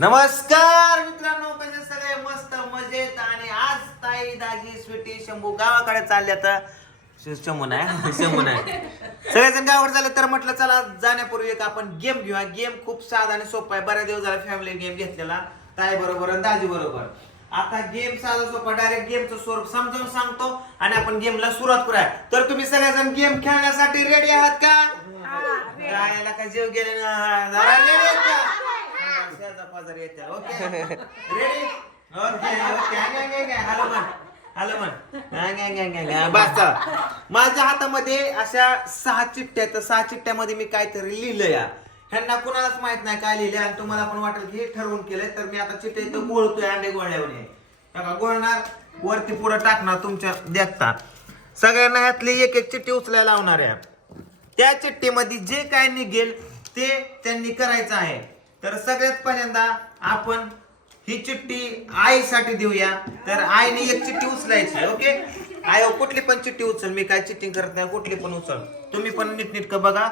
नमस्कार मित्रांनो कसे सगळे? मस्त मजेत. आणि आज ताई दाजी स्वीटी शंभू गावाकडे चालले तर शंभू नाही शंभू नाही. सगळेजण गावाकडे चालले तर म्हटलं चला जाण्यापूर्वी एक आपण गेम घेऊया. गेम खूप साधा आणि सोपा आहे. बऱ्याच दिवस झाला फॅमिली गेम घेतलेला. ताई बरोबर आणि दाजी बरोबर. आता गेम साधा सोपा डायरेक्ट गेमचं स्वरूप समजावून सांगतो आणि आपण गेमला सुरुवात करूया. तर तुम्ही सगळेजण गेम खेळण्यासाठी रेडी आहात का? गायला का जीव गेले ना? येते okay. Ready okay okay hello म्हण हॅलो अंगे बस माझ्या हातामध्ये अशा सहा चिठ्ठ्या आहेत. तर सहा चिठ्ठ्यामध्ये मी काहीतरी लिहिलं या ह्यांना कुणालाच माहीत नाही काय लिहिले आणि तुम्हाला पण वाटेल की हे ठरवून केलंय. तर मी आता चिठ्ठ्या इथं गोळतोय अंडे गोळल्यावर गोळणार. वरती पुढे टाकणार तुमच्या देखता सगळ्यांना ह्यातली एक एक चिठ्ठी उचलायला लावणार आहे. त्या चिठ्ठीमध्ये जे काय निघेल ते त्यांनी करायचं आहे. तर सगळ्यात पहिल्यांदा आपण ही चिठ्ठी आईसाठी देऊया. तर आईने एक चिठ्ठी उचलायची ओके? आई कुठली पण चिठ्ठी उचल. मी काय चिठ्ठी करत नाही कुठली पण उचल. तुम्ही पण नीटनीटकं बघा.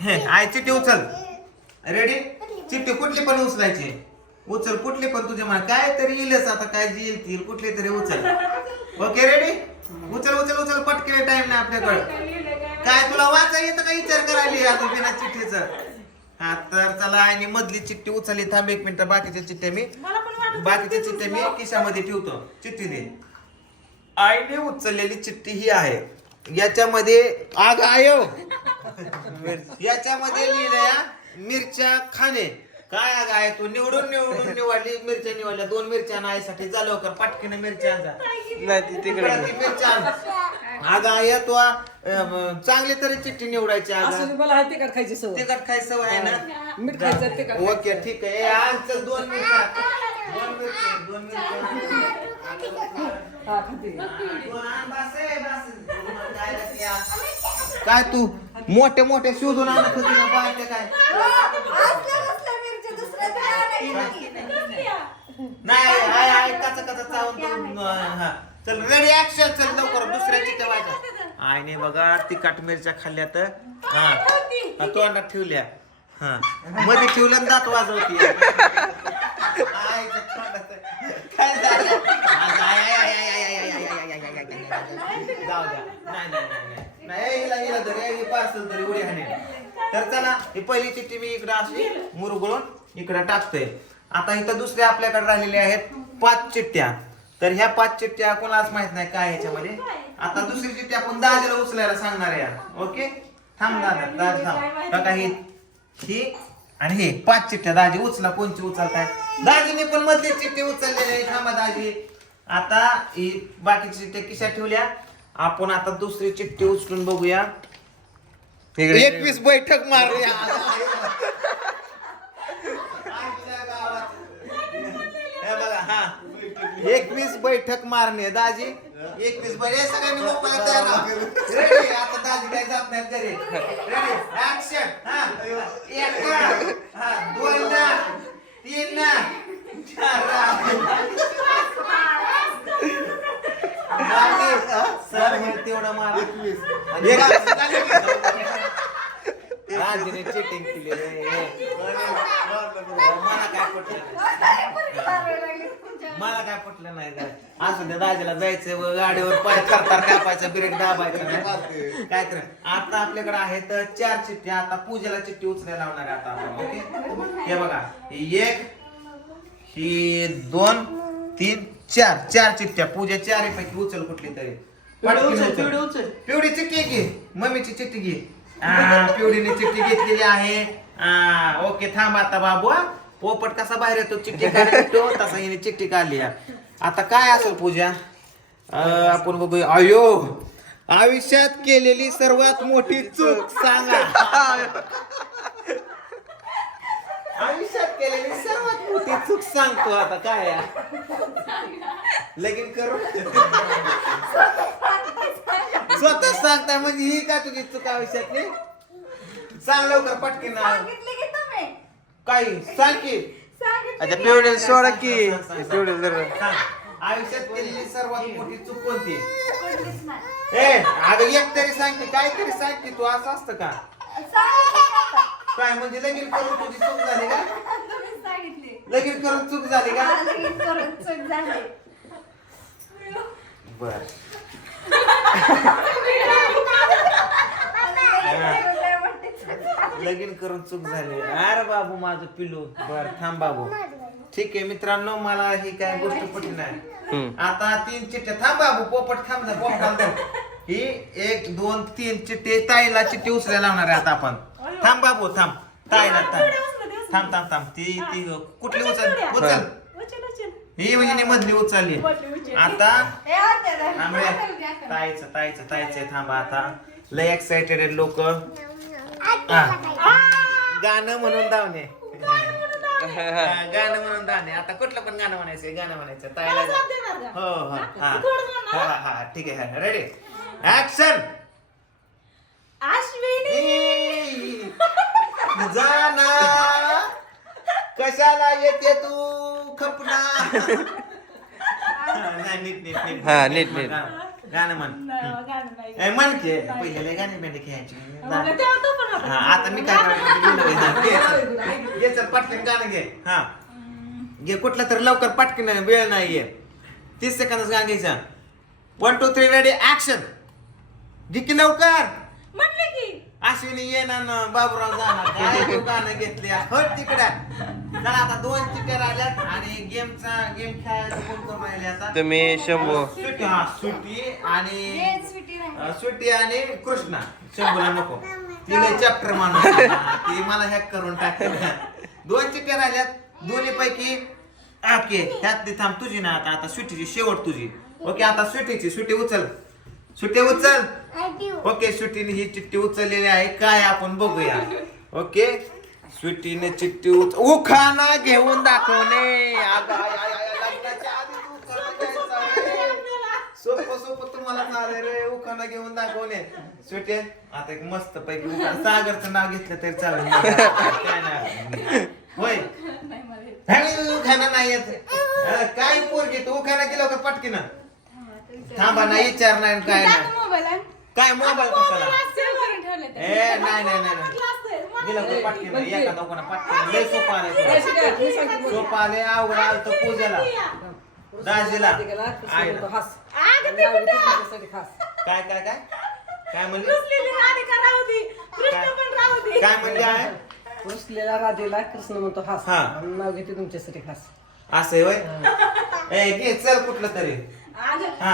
हे आई चिठ्ठी उचल. रेडी चिठ्ठी कुठली पण उचलायची. उचल कुठली पण तुझ्या मला काय तरी येईलच आता काय जी येईल ती कुठली तरी उचल. ओके रेडी उचल उचल उचल पटके टाइम नाही आपल्याकडे. काय तुला वाचा येतं का? विचार करायला अजून बिना चिठ्ठीचा. हा तर चला आणि मधली चिठ्ठी उचलली. थांब एक मिनिट बाकीच्या चिठ्ठ्या मी बाकीच्या चिठ्ठ्या मी खिशामध्ये ठेवतो चिठ्ठी दे आईने उचललेली चिठ्ठी ही आहे. याच्यामध्ये आग आयो याच्यामध्ये लिहिलंय मिरच्या खाणे. काय आग आहे तू निवडून निवडून निवडली मिरच्या निवडल्या. दोन मिरच्या आणायसाठी जा लवकर पटकीने मिरच्या आणजा नाही ती तिकडे ती मिरच्या आण. अगं आहे तो अं, चांगली तरी चिठ्ठी निवडायची असं मला आहे तिखट खायची सवय. तिखट खाय सवय आहे ना? मीठ खायचं तिखट ओके ठीक आहे. ए, आण चल दोन मिरच्या दोन मिरच्या दोन मिरच्या हा खाते. काय तू? मोठे मोठे शोधून आणत होती ना बाहेर काय? नाही आय आय कचा कचा चावून तू अं, हा. चल रेडी ऍक्शन चल लवकर. दुसऱ्या चिठ्ठ्या व्हायच्या आईने बघा तिखट मिरच्या खाल्ल्या तर हा तो अंडात ठेवल्या. हा. मध्ये ठेवलं दात वाजवती. जाऊ द्या नाही पार्सल तर चला हे पहिली चिठ्ठी मी इकडं अशी मुरगळून इकडं टाकतोय. आता इथं दुसऱ्या आपल्याकडे राहिलेल्या आहेत पाच चिठ्ठ्या तर ह्या पाच चिठ्ठ्या कोणाच माहीत नाही काय ह्याच्यामध्ये आता दुसरी चिठ्ठी आपण दाजीला उचलायला सांगणार आहे. ओके? थांब दादा थांब. बघा ही ही आणि हे. पाच चिठ्ठ्या. दाजी उचला. कोणची उचलताय? दाजीने पण मधली चिठ्ठी उचललेली आहे थांबा दाजी. आता ही बाकीची चिठ्ठ्या किशा ठेवल्या? आपण आता दुसरी चिठ्ठी उचलून बघूया. एकवीस बैठक मारूया हे बघा हा एकवीस बैठक मारणे दाजी. एकवीस बैठ हे सगळ्यांनी मोबाईल तयार राहा. आता दाजी काय जात नाही घरी? रेडी ऍक्शन हा. एक हा. दोन ना तीन ना चार ना. सर तेवढं मार. एकवीस. दाजीने चिटिंग केली रे मला काय पटलं नाही. मला काय पटलं नाही. असू द्या दाजीला जायचंय व गाडीवर पाय थरथर कापायचं ब्रेक दाबायचं नाही. काय कर आता आपल्याकडे आहेत चार चिठ्ठ्या आता पूजेला चिठ्ठी उचलायला लावणार आहे आता आपण ओके? हे बघा ही एक ही दोन तीन चार. चार चिठ्ठ्या पूजा चार पैकी उचल कुठली तरी. पटकन उचल. पिवळी चिठ्ठी घे मम्मीची चिठ्ठी घे. आ, पिवळीने चिठ्ठी घेतलेली आहे. आ, ओके थांब आता बाबू हा. पोपट कसा बाहेर येतो चिठ्ठी काढतो तसा हिने चिठ्ठी काढली या. आता काय असेल पूजा? आपण बघूया. अयो आयुष्यात केलेली सर्वात मोठी चूक सांगा. आयुष्यात केलेली सर्वात मोठी चूक सांगतो आता काय आहे? लगीन करू? स्वतः सांगताय म्हणजे ही का तुझी चूक आयुष्यातली? सांग लवकर पटकीन. ना काय सांग की. अच्छा पिवडे सोडा की. पिवडे जर. आयुष्यात केलेली सर्वात मोठी चूक कोणती? ए अगं एक तरी सांग की काहीतरी सांग की तू असं असतं का? काय म्हणजे लगीन करून तुझी चूक झाली का? लगीन करून चूक झाली का? लगेच करून चूक झाली. बर काय म्हणते चूक लगीन करून चूक झाली. अरे बाबू माझं पिलू बर थांब बाबू. ठीक आहे मित्रांनो मला ही काय गोष्ट पटली नाही. आता तीन चिठ्ठ्या थांब बाबू पोपट थांब जा पोपटाला धर. ही एक दोन तीन चिठ्ठे ताईला चिठ्ठी उचलायला लावणार आहे आता आपण. थांब बाबू थांब. ताईला थांब. थांब थांब थांब. ती ती कुठली उचल उचल? ही म्हणजे मधली उचलली आता हे. थांब ताईचं ताईचं ताईचं थांबा आता. लय एक्साइटेड लोक. गाणं म्हणून धावणे. हा, गाणं म्हणून धावणे. आता कुठलं पण गाणं म्हणायचं गाणं म्हणायचं. ताईला हो हो. हा हा. हा, हा ठीक आहे रेडी ऍक्शन जाना. कशाला येते तू? खपना. नाही, नीट नीट नीट. हा, नीट, नीट. गाणं- म्हण. ए, म्हण की पहिले लय गाणे बिणे खेळायची. हा आता मी काय करायचं घे चल. पटकन गाणं घे. हा. घे कुठलं तर लवकर पटकन वेळ नाहीये तीस सेकंदच गाणं घ्यायचं. One two three ready action घे की लवकर. अश्विनी येणार ना बाबूराव जाणार काय तू गाणं घेतले? हो तिकडं. चला आता दोन चिट्ट्या राहिल्यात आणि गेमचा गेम खेळायला कोण कोण राहिले आता? तुम्ही शंभू. सुटी हा सुटी आणि हे स्वीटी आणि कृष्णा. शंभूला नको. तिला चॅप्टर माणूस ती मला हॅक करून टाक दोन चिठ्ठ्या राहिल्यात. दोन्ही पैकी ओके ह्यात ती थांब तुझी ना आता. आता स्वीटीची शेवट तुझी. ओके आता स्वीटीची स्वीटी उचल. सुट्टी उचल. ओके स्वीटीने ही चिठ्ठी उचललेली आहे. काय आपण बघूया. ओके? स्वीटीने चिठ्ठी उच उखाणा घेऊन दाखवणे. सोपं सोपं तुम्हाला चालेल रे. उखाणा घेऊन दाखवणे. स्वीटी आता एक मस्त पैकी उखाणा सागरचं नाव घेतलं तरी चालेल. काय नाही होय. उखाणा नाही येत. अं, काय पोरगी तू? उखाणा केलं का पटकीनं. थांबा नाही विचार नाही काय नाही. काय मोबाईल कशाला? ए नाही नाही नाही नाही. गेलं तर पटकीनं? एका दोघांना पटकीनं. लय सोपं आलंय सोपं आले अवघड आलं तर पूजेला. दाजीला. काय काय काय? काय म्हणले? काय? म्हणले आहे? कृष्णला राधेला कृष्ण म्हणतो हास. हा. आणि नाव घेते तुमच्यासाठी खास असं आहे होय? ए घे चल कुठलं तरी. हा.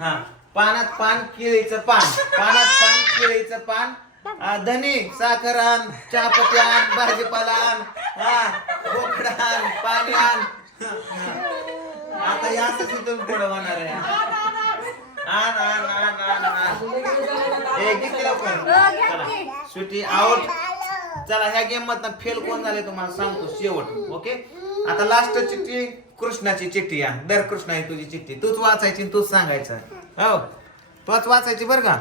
हा पानात पान केळीचं पान. पानात पान केळीचं पान. आ, धनी साखर आण चहापत्ती आण भाजीपाला आण हा. बोकड आण पाणी आण आता या तुम्ही पुढे होणार आहे. आण आण आण आण आण ए किती लवकर. चला. सुटी आउट चला ह्या गेम मधनं फेल कोण झाले तुम्हाला सांगतो शेवट ओके आता लास्ट चिठ्ठी कृष्णाची चिठ्ठी या दर कृष्णा आहे तुझी चिठ्ठी. तूच वाचायची आणि तूच सांगायचं. हो. तूच वाचायची बर का?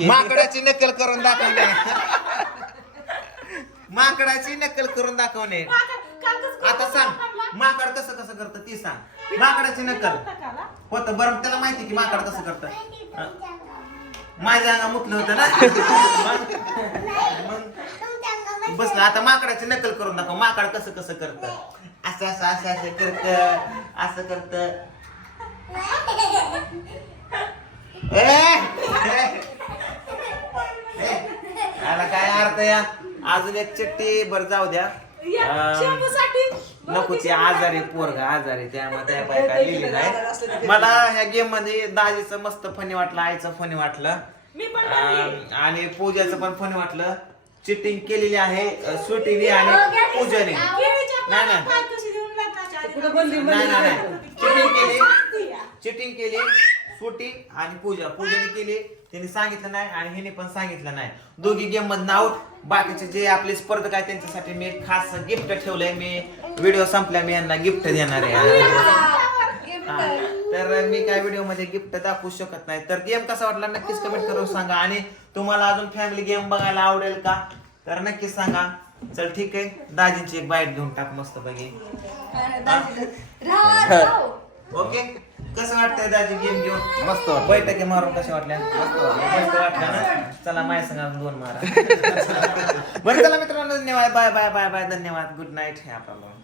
माकडाची नकल करून दाखवणे माकडाची नकल करून दाखवणे. आता सांग. माकड कसं कसं करतं ती सांग. माकडाची नकल. होतं बरं. त्याला माहिती की माकड कसं करतं. माझ्या अंगा मुतलं होतं ना. मग बसलं आता माकडाची नकल करून दाखव माकड कसं कसं करत? असं असं असं असं करत. असं करत. याला काय अर्थ या अजून एक चिठ्ठी बर जाऊ द्या. नको ती आजारी पोरगा आजारी त्यामुळे त्या बाई काय लिहिली नाही. मला ह्या गेममध्ये दाजीचं मस्त फनी वाटलं आईचं फनी वाटलं. आणि पूजाचं पण फनी वाटलं. चिटिंग केलेली आहे अं, स्वीटीने आणि पूजाने. नाही चिटिंग केली. चिटिंग केली सुटी आणि पूजा. पूजाने केली त्यांनी सांगितलं नाही आणि हिने पण सांगितलं नाही. दोघी गेम मधून आउट बाकीचे जे आपले स्पर्धक आहेत त्यांच्यासाठी मी खास गिफ्ट ठेवलंय. मी व्हिडिओ संपल्या मी यांना गिफ्ट देणार आहे. तर मी काय व्हिडिओमध्ये गिफ्ट दाखवू शकत नाही. तर गेम कसा वाटला नक्कीच कमेंट करून सांगा. आणि तुम्हाला अजून फॅमिली गेम बघायला आवडेल का? तर नक्कीच सांगा. चल ठीक आहे. दाजींची एक बाईट घेऊन टाक मस्त पैकी ओके. कसं वाटतंय दाजी गेम घेऊन? मस्त वाटलं. बैठकी मारून कशा वाटल्या? मस्त वाटल्या ना चला माझ्या संग दोन मारा. बरं चला मित्रांनो धन्यवाद. Bye bye bye bye. धन्यवाद. गुड नाईट हे आपल्याला.